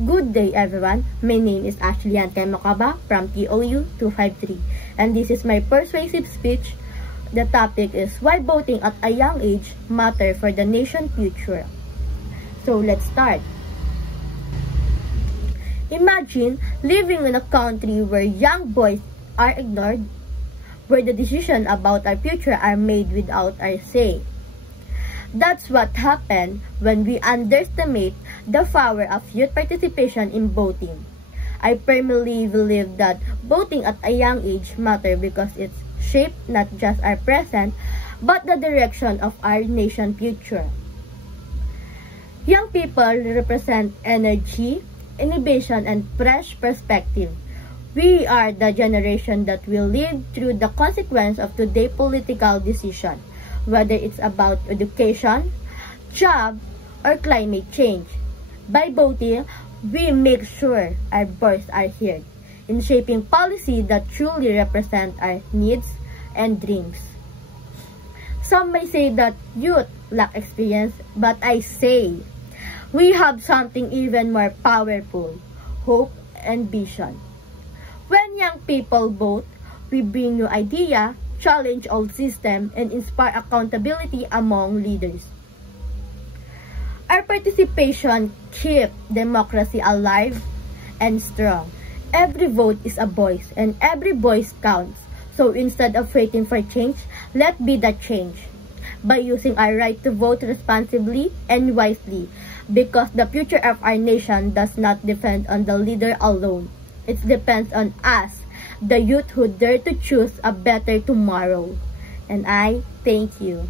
Good day everyone, my name is Ashley Antemokaba from TOU 253 and this is my persuasive speech. The topic is why voting at a young age matter for the nation's future. So let's start. Imagine living in a country where young boys are ignored, where the decisions about our future are made without our say. That's what happened when we underestimate the power of youth participation in voting. I firmly believe that voting at a young age matters because it shapes not just our present, but the direction of our nation's future. Young people represent energy, innovation, and fresh perspective. We are the generation that will live through the consequence of today's political decision, whether it's about education, job, or climate change. By voting, we make sure our voices are heard in shaping policy that truly represent our needs and dreams. Some may say that youth lack experience, but I say we have something even more powerful: hope and vision. When young people vote, we bring new ideas, challenge old systems, and inspire accountability among leaders. Our participation keeps democracy alive and strong. Every vote is a voice, and every voice counts. So instead of waiting for change, let's be the change by using our right to vote responsibly and wisely, because the future of our nation does not depend on the leader alone. It depends on us, the youth who dare to choose a better tomorrow. And I thank you.